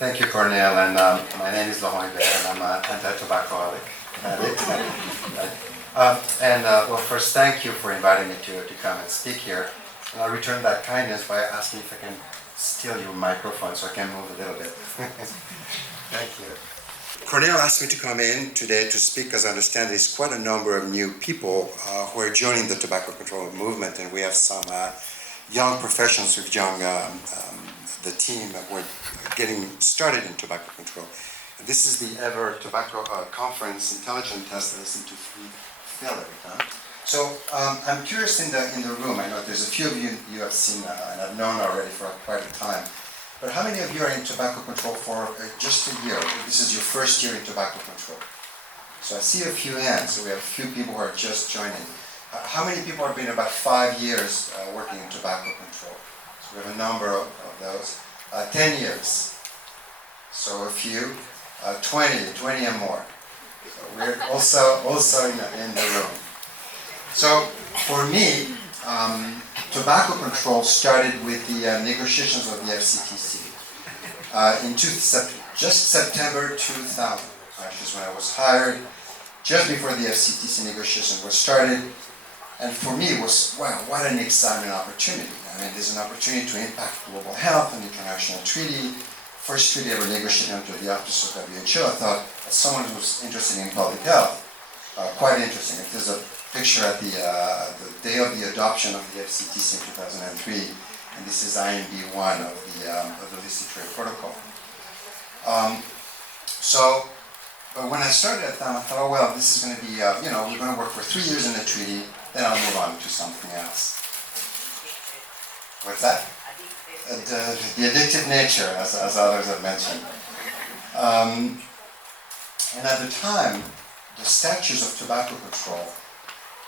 Thank you, Cornel, and my name is Laurent Huber, and I'm an anti-tobacco addict. Well, first, thank you for inviting me to come and speak here. And I'll return that kindness by asking if I can steal your microphone so I can move a little bit. Thank you. Cornel asked me to come in today to speak because I understand there's quite a number of new people who are joining the tobacco control movement, and we have some young professionals who've joined the team that we're getting started in tobacco control. And this is the Ever Tobacco Conference intelligent test that I seem to fail every time. So I'm curious in the room. I know there's a few of you have seen and have known already for quite a time. But how many of you are in tobacco control for just a year? This is your first year in tobacco control. So I see a few hands. So we have a few people who are just joining. How many people have been about 5 years working in tobacco control? So we have a number of those. 10 years. So a few. 20 and more. So we're also in the room. So for me, tobacco control started with the negotiations of the FCTC in just September 2000, which is when I was hired, just before the FCTC negotiations were started. And for me, it was, wow, what an exciting opportunity. I mean, there's an opportunity to impact global health, an international treaty, first treaty ever negotiated under the Office of WHO. I thought, as someone who was interested in public health, quite interesting. If there's a picture at the day of the adoption of the FCTC in 2003, and this is INB 1 of the illicit trade protocol. But when I started at that, I thought, oh well, this is going to be, we're going to work for 3 years in the treaty, then I'll move on to something else. What's that? The addictive nature, as others have mentioned. And at the time, the statutes of tobacco control,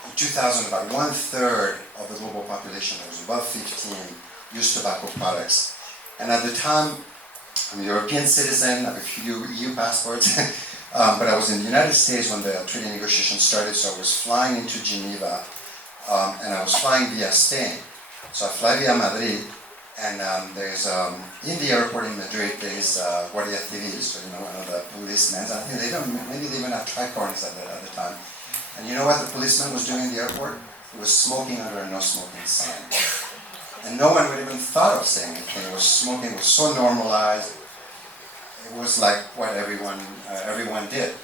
in 2000, about 1/3 of the global population that was above 15 used tobacco products. And at the time, I'm a European citizen, I have a few EU passports, but I was in the United States when the treaty negotiations started, so I was flying into Geneva, and I was flying via Spain. So I fly via Madrid, and there's, in the airport in Madrid, there's Guardia Civil, so one of the policemen, and I think maybe they even had tricorns at the time. And you know what the policeman was doing in the airport? He was smoking under a no-smoking sign. And no one would even thought of saying anything. It was smoking was so normalized. It was like what everyone did.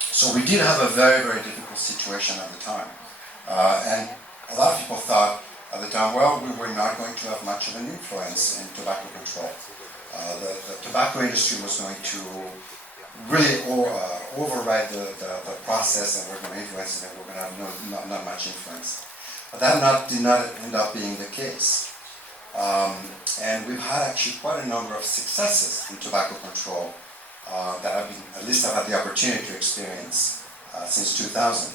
So we did have a very, very difficult situation at the time. And a lot of people thought at the time, well, we were not going to have much of an influence in tobacco control. The tobacco industry was going to really override the process, and we're going to influence it, and we're going to have not much influence. But that did not end up being the case. And we've had actually quite a number of successes in tobacco control that at least I've had the opportunity to experience since 2000.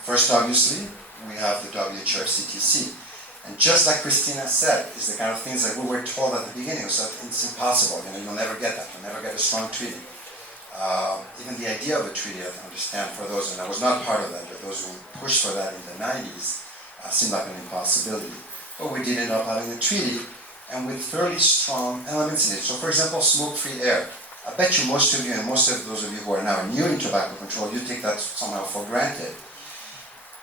First, obviously, we have the WHO FCTC. And just like Christina said, it's the kind of things that we were told at the beginning, so it's impossible, you'll never get that, you'll never get a strong treaty. Even the idea of a treaty, I understand, for those, and I was not part of that, but those who pushed for that in the 90s, seemed like an impossibility. But we did end up having a treaty, and with fairly strong elements in it. So for example, smoke-free air. I bet you most of you, and most of those of you who are now new in tobacco control, you take that somehow for granted.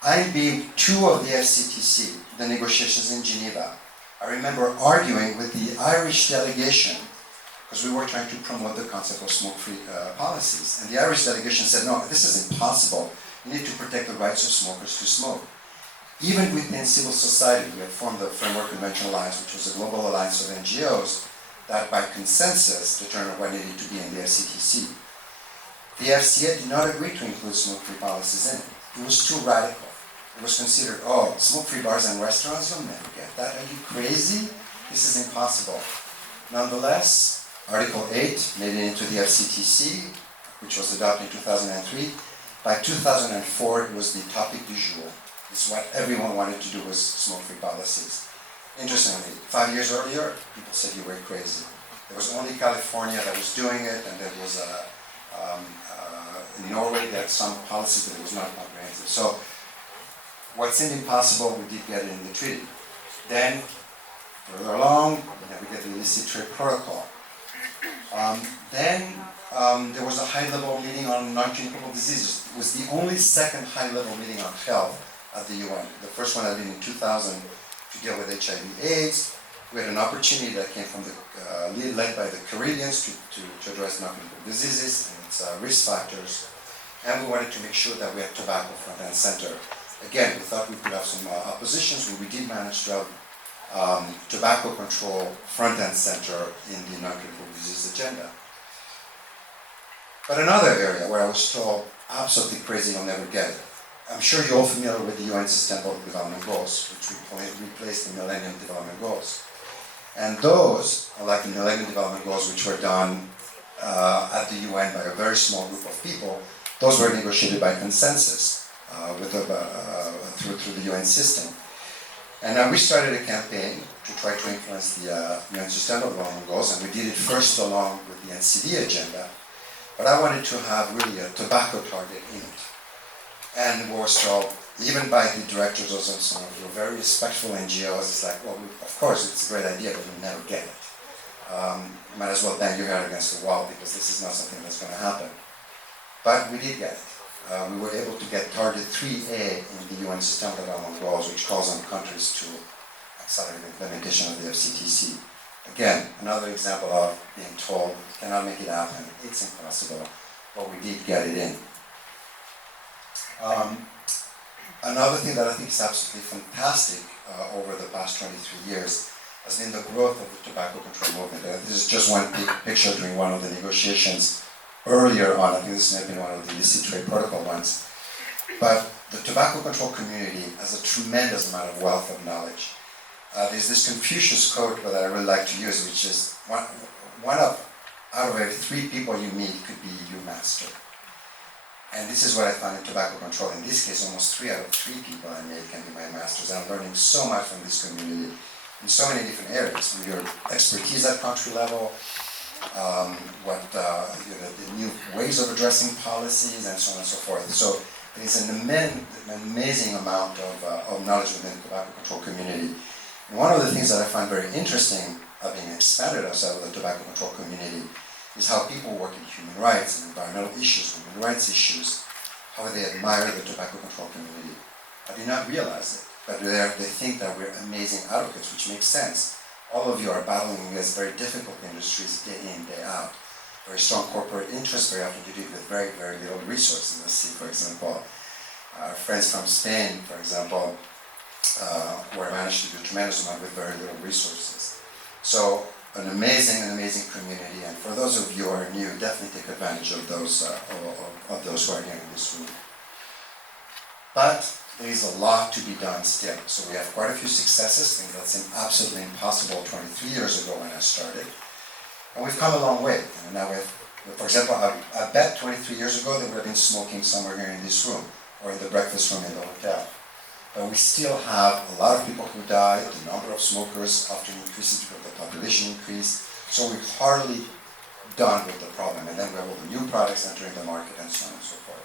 INB 2 of the FCTC, the negotiations in Geneva, I remember arguing with the Irish delegation, because we were trying to promote the concept of smoke-free policies. And the Irish delegation said, no, this is impossible. You need to protect the rights of smokers to smoke. Even within civil society, we had formed the Framework Convention Alliance, which was a global alliance of NGOs that by consensus determined what needed to be in the FCTC. The FCA did not agree to include smoke-free policies in it. It was too radical. It was considered, oh, smoke-free bars and restaurants, you'll never get that. Are you crazy? This is impossible. Nonetheless, Article 8 made it into the FCTC, which was adopted in 2003. By 2004, it was the topic du jour. It's what everyone wanted to do was smoke-free policies. Interestingly, 5 years earlier, people said you were crazy. There was only California that was doing it, and there was in Norway they had some policies, but it was not comprehensive. So what seemed impossible, we did get it in the treaty. Then, further along, we get the illicit trade protocol. Then there was a high-level meeting on non-communicable diseases. It was the only second high-level meeting on health at the UN. The first one had been in 2000 to deal with HIV/AIDS. We had an opportunity that came from the led by the Caribbeans to address non-communicable diseases and its risk factors. And we wanted to make sure that we had tobacco front and center. Again, we thought we could have some oppositions, but we did manage to have tobacco control front and center in the non-communicable disease agenda. But another area where I was told, absolutely crazy, you'll never get it. I'm sure you're all familiar with the UN Sustainable Development Goals, which replaced the Millennium Development Goals. And those, unlike the Millennium Development Goals, which were done at the UN by a very small group of people, those were negotiated by consensus through the UN system. And we started a campaign to try to influence the UN Sustainable Development Goals, and we did it first along with the NCD agenda. But I wanted to have really a tobacco target in it. And was told, even by the directors of some of your very respectful NGOs, it's like, well, of course, it's a great idea, but you'll never get it. You might as well bang your head against the wall, because this is not something that's going to happen. But we did get it. We were able to get target 3A in the UN Sustainable Development Goals, which calls on countries to accelerate the implementation of the FCTC. Again, another example of being told, you cannot make it happen, it's impossible, but we did get it in. Another thing that I think is absolutely fantastic over the past 23 years has been the growth of the tobacco control movement. This is just one big picture during one of the negotiations earlier on. I think this may have been one of the illicit trade protocol ones. But the tobacco control community has a tremendous amount of wealth of knowledge. There's this Confucius quote that I really like to use, which is out of every 3 people you meet could be your master. And this is what I found in tobacco control. In this case, almost 3 out of 3 people I meet can be my masters. I'm learning so much from this community in so many different areas. With your expertise at country level, the new ways of addressing policies, and so on and so forth. So there's an amazing amount of knowledge within the tobacco control community. And one of the things that I find very interesting, having expanded outside of the tobacco control community, is how people work in human rights and environmental issues, human rights issues, how they admire the tobacco control community. I did not realize it, but they think that we're amazing advocates, which makes sense. All of you are battling against very difficult industries day in, day out. Very strong corporate interests, very often you deal with very, very little resources. Let's see, for example, our friends from Spain, for example, where I managed to do a tremendous amount with very little resources. So, an amazing community, and for those of you who are new, definitely take advantage of those who are here in this room. But there is a lot to be done still. So we have quite a few successes, things that seemed absolutely impossible 23 years ago when I started. And we've come a long way. And now for example, I bet 23 years ago they would have been smoking somewhere here in this room, or in the breakfast room in the hotel. But we still have a lot of people who die, the number of smokers often increases because of the population increase. So we're hardly done with the problem. And then we have all the new products entering the market and so on and so forth.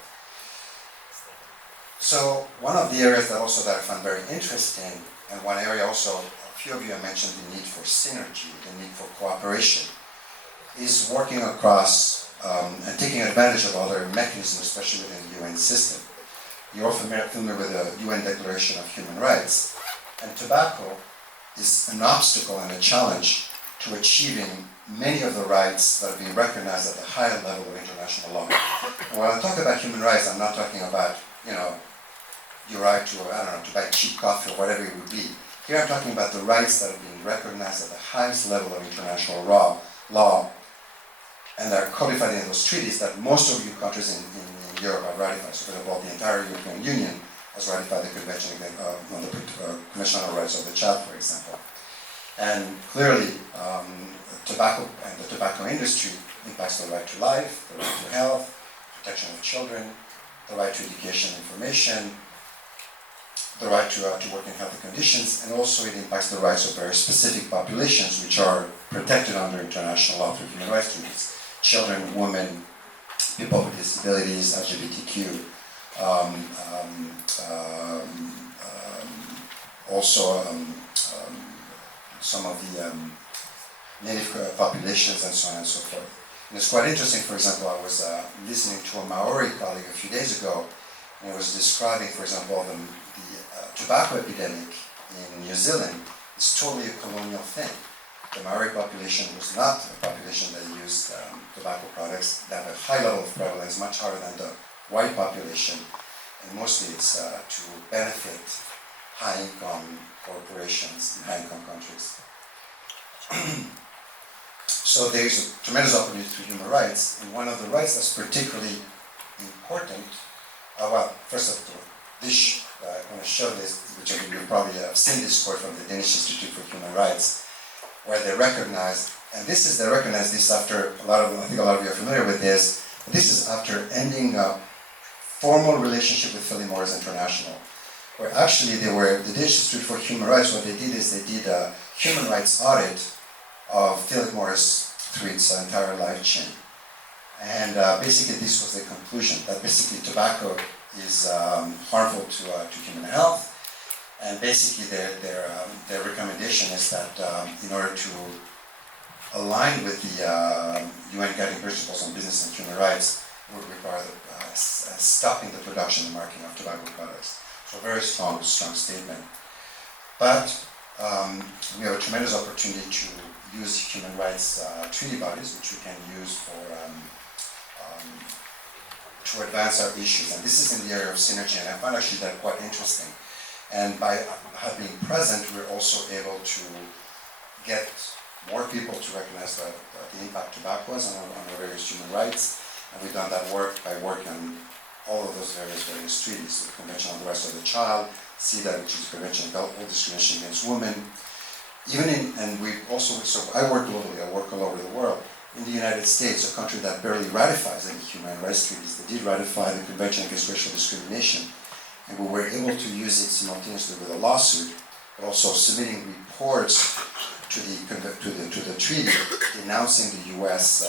So one of the areas that I found very interesting, and one area also, a few of you have mentioned the need for synergy, the need for cooperation, is working across and taking advantage of other mechanisms, especially within the UN system. You're all familiar with the UN Declaration of Human Rights, and tobacco is an obstacle and a challenge to achieving many of the rights that are being recognized at the higher level of international law. And when I talk about human rights, I'm not talking about, your right to, to buy cheap coffee or whatever it would be. Here I'm talking about the rights that are being recognized at the highest level of international law, and are codified in those treaties that most of you countries in Europe have ratified. So for example, the entire European Union has ratified the Convention on the Convention on the Rights of the Child, for example. And clearly, tobacco and the tobacco industry impacts the right to life, the right to health, protection of children, the right to education and information, the right to work in healthy conditions, and also it impacts the rights of very specific populations which are protected under international law through human rights treaties. Children, women, people with disabilities, LGBTQ, also some of the native populations and so on and so forth. And it's quite interesting, for example, I was listening to a Maori colleague a few days ago, and he was describing, for example, the tobacco epidemic in New Zealand is totally a colonial thing. The Maori population was not a population that used tobacco products. They have a high level of prevalence, much higher than the white population, and mostly it's to benefit high-income corporations in high-income countries. So there is a tremendous opportunity for human rights, and one of the rights that's particularly important, well, first of all, this, I'm going to show this, which you probably have seen this quote from the Danish Institute for Human Rights, where they recognize, and they recognize this after I think a lot of you are familiar with this is after ending a formal relationship with Philip Morris International, where actually the Danish Institute for Human Rights, what they did is they did a human rights audit of Philip Morris through its entire life chain. And basically this was the conclusion, that basically tobacco is harmful to human health, and basically their recommendation is that in order to align with the UN Guiding Principles on Business and Human Rights, would require stopping the production and marketing of tobacco products. So a very strong statement. But we have a tremendous opportunity to use human rights treaty bodies, which we can use for to advance our issues. And this is in the area of synergy, and I find actually that quite interesting. And by being present, we're also able to get more people to recognize the impact tobacco has on our various human rights. And we've done that work by working on all of those various treaties, the Convention on the Rights of the Child, CEDAW, which is the Convention on All Discrimination Against Women. And we also, so I work globally, I work all over the world. In the United States, a country that barely ratifies any human rights treaties, they did ratify the Convention Against Racial Discrimination, and we were able to use it simultaneously with a lawsuit, but also submitting reports to the treaty, denouncing the U.S.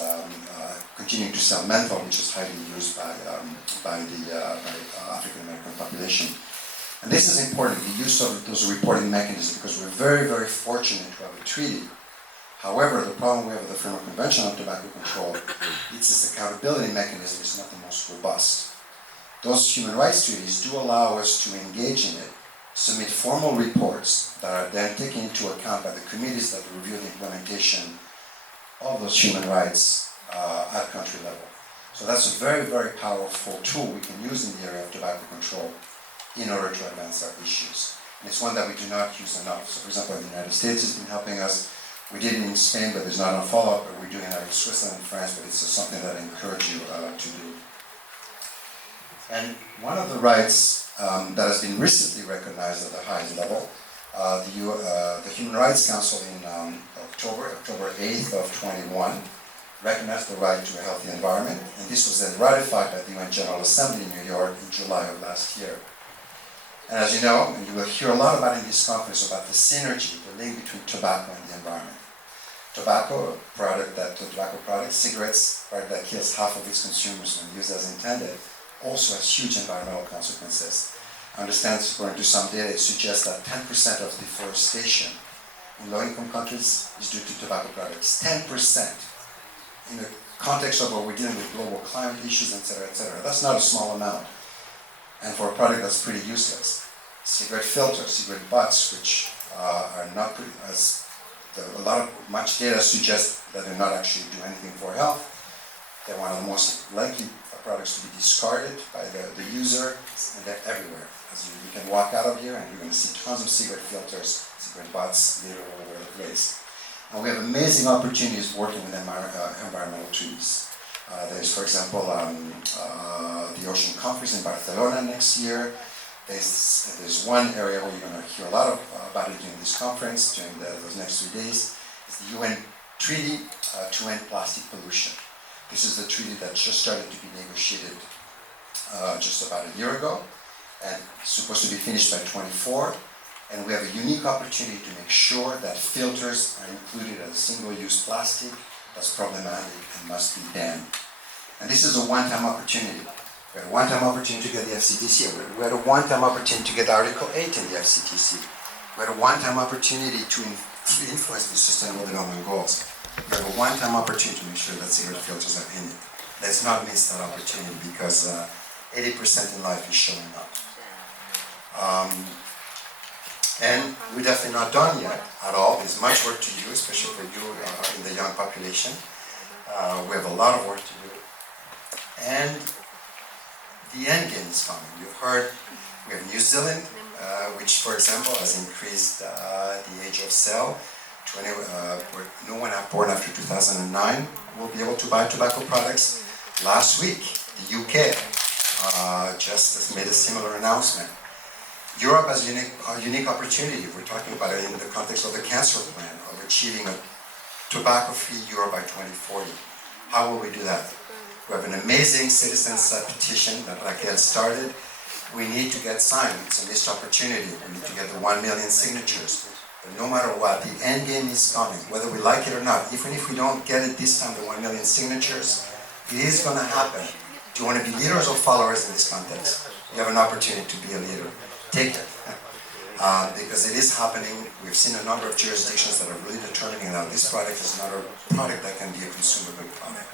Continuing to sell menthol, which is highly used by the African American population. And this is important, the use of those reporting mechanisms, because we're very, very fortunate to have a treaty. However, the problem we have with the Framework Convention on Tobacco Control is its accountability mechanism is not the most robust. Those human rights treaties do allow us to engage in it, submit formal reports that are then taken into account by the committees that review the implementation of those human rights at country level. So that's a very, very powerful tool we can use in the area of tobacco control in order to advance our issues. And it's one that we do not use enough. So for example, in the United States has been helping us. We did it in Spain, but there's not a follow-up, but we're doing it in Switzerland and France, but it's something that I encourage you to do. And one of the rights that has been recently recognized at the highest level, the Human Rights Council in October 8th of 21, recognized the right to a healthy environment, and this was then ratified by the UN General Assembly in New York in July of last year. And as you know, and you will hear a lot about in this conference about the synergy, the link between tobacco and the environment. Tobacco products, cigarettes, product that kills half of its consumers when used as intended, also has huge environmental consequences. I understand, according to some data, it suggests that 10% of deforestation in low-income countries is due to tobacco products. 10%. In the context of what we're dealing with global climate issues, etc., etc. That's not a small amount. And for a product that's pretty useless. Cigarette filters, cigarette butts, which are not pretty, as much data suggests that they're not actually do anything for health. They're one of the most likely products to be discarded by the user, and they're everywhere. As you can walk out of here and you're going to see tons of cigarette filters, cigarette butts, littered all over the place. And we have amazing opportunities working with environmental treaties. There's, for example, the Ocean Conference in Barcelona next year. There's one area where you're going to hear a lot about it during this conference, during those next 3 days. It's the UN Treaty to End Plastic Pollution. This is the treaty that just started to be negotiated just about a year ago, and it's supposed to be finished by 24. And we have a unique opportunity to make sure that filters are included as single-use plastic that's problematic and must be banned. And this is a one-time opportunity. We had a one-time opportunity to get the FCTC. We had a one-time opportunity to get Article 8 in the FCTC. We had a one-time opportunity to influence the Sustainable Development Goals. You have a one-time opportunity to make sure that cigarette filters are in it. Let's not miss that opportunity because 80% in life is showing up. And we're definitely not done yet at all. There's much work to do, especially for you in the young population. We have a lot of work to do. And the end game is coming. You've heard we have New Zealand, which, for example, has increased the age of sale to where no one born after 2009 will be able to buy tobacco products. Last week, the UK just has made a similar announcement. Europe has a unique opportunity. We're talking about it in the context of the cancer plan, of achieving a tobacco-free Europe by 2040. How will we do that? We have an amazing citizens petition that Raquel started. We need to get signed. It's a missed opportunity. We need to get the 1 million signatures. But no matter what, the end game is coming, whether we like it or not. Even if we don't get it this time, the 1 million signatures, it is going to happen. Do you want to be leaders or followers in this context? You have an opportunity to be a leader. Take it. Because it is happening. We've seen a number of jurisdictions that are really determining now this product is not a product that can be a consumer good product.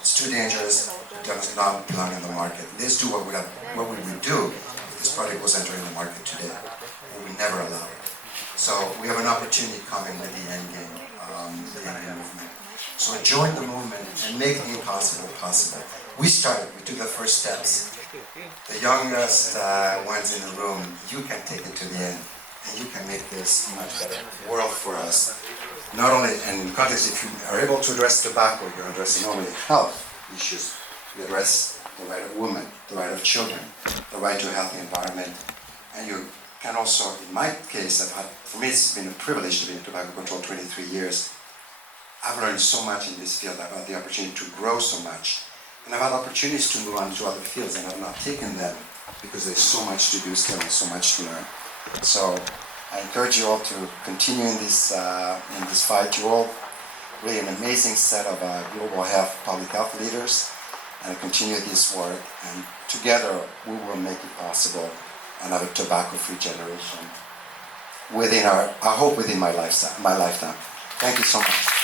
It's too dangerous. It does not belong in the market. Let's do what we would do if this product was entering the market today. We would never allow it. So we have an opportunity coming with the end game movement. So join the movement and make the impossible possible. We started. We took the first steps. The youngest ones in the room, you can take it to the end, and you can make this a much better world for us. Not only, and in context, if you are able to address tobacco, you're addressing not only health issues, you address the right of women, the right of children, the right to a healthy environment, and you can also, in my case, for me it's been a privilege to be in tobacco control 23 years. I've learned so much in this field. I've had the opportunity to grow so much. And I've had opportunities to move on to other fields and I've not taken them because there's so much to do still and so much to learn. So I encourage you all to continue in this fight. You're all really an amazing set of global health, public health leaders, and continue this work. And together we will make it possible and have a tobacco-free generation within I hope within my lifetime. Thank you so much.